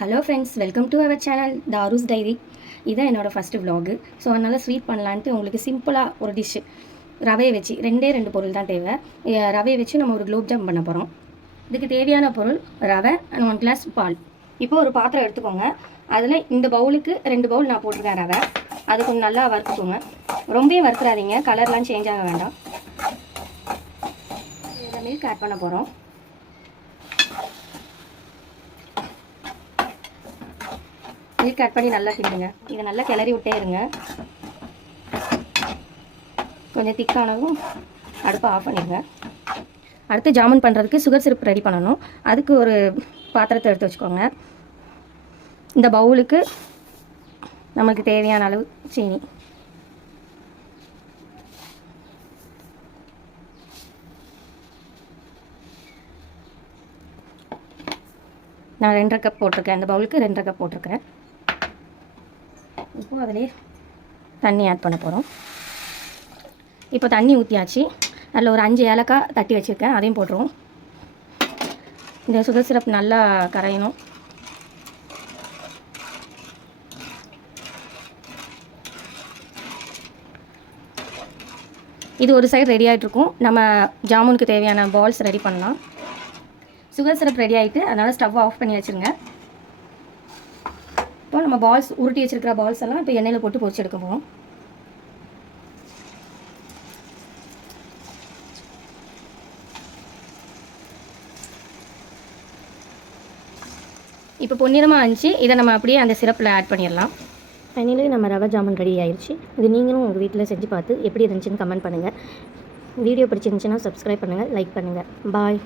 Hello friends welcome to our channel தாரூஸ் diary இதான் என்னோடய first vlog so அதனால் sweet பண்ணலான்ட்டு உங்களுக்கு சிம்பிளாக ஒரு டிஷ்ஷு ரவையை வச்சு ரெண்டே ரெண்டு பொருள் தான் தேவை. ரவையை வச்சு நம்ம ஒரு குலோப் ஜாம் பண்ண போகிறோம் இதுக்கு தேவையான பொருள் ரவை அண்ட் ஒன் கிளாஸ் பால். இப்போ ஒரு பாத்திரம் எடுத்துக்கோங்க. அதில் இந்த பவுலுக்கு ரெண்டு பவுல் நான் போட்டிருக்கேன் ரவை. அது கொஞ்சம் நல்லா வறுத்துக்கோங்க. ரொம்பவே வறுத்துறாதீங்க. கலர்லாம் சேஞ்ச் ஆக வேண்டாம். இதில் மில்க் ஆட் பண்ண போகிறோம் மில்க் ஆட் பண்ணி நல்லா கிண்டுங்க. இதை நல்லா கிளறி விட்டே இருங்க. கொஞ்சம் திக்கானதும் அடுப்பை ஆஃப் பண்ணிடுங்க. அடுத்து ஜாமுன் பண்ணுறதுக்கு சுகர் சிரப் ரெடி பண்ணணும். அதுக்கு ஒரு பாத்திரத்தை எடுத்து வச்சுக்கோங்க. இந்த பவுலுக்கு நமக்கு தேவையான அளவு சீனி. நான் ரெண்டரை கப் போட்டிருக்கேன். இந்த பவுலுக்கு ரெண்டரை கப் போட்டிருக்கிறேன் இப்போ அதிலே தண்ணி ஆட் பண்ண போகிறோம் இப்போ தண்ணி ஊற்றியாச்சு அதில் ஒரு அஞ்சு ஏலக்காய் தட்டி வச்சுருக்கேன். அதையும் போட்டுருவோம். இந்த சுகர் சிரப் நல்லா கரையணும். இது ஒரு சைடு ரெடி ஆகிட்ருக்கும் நம்ம ஜாமுனுக்கு தேவையான பால்ஸ் ரெடி பண்ணலாம். சுகர் சிரப் ரெடி ஆகிட்டு அதனால் ஸ்டவ் ஆஃப் பண்ணி வச்சுருங்க. இப்போ நம்ம பால்ஸ் உருட்டி வச்சிருக்கிற பால்ஸ் எல்லாம் இப்போ எண்ணெயில் போட்டு பொரிச்சு எடுக்க போகிறோம் இப்போ பொன்னிறமாக இருந்துச்சு இதை நம்ம அப்படியே அந்த சிரப்பில் ஆட் பண்ணிடலாம். ஃபைனலி நம்ம ரவை ஜாமுன் ரெடி ஆயிடுச்சு இது நீங்களும் உங்கள் வீட்டில் செஞ்சு பார்த்து எப்படி இருந்துச்சுன்னு கமெண்ட் பண்ணுங்கள் வீடியோ பிடிச்சிருந்துச்சுன்னா சப்ஸ்கிரைப் பண்ணுங்கள் லைக் பண்ணுங்கள் பாய்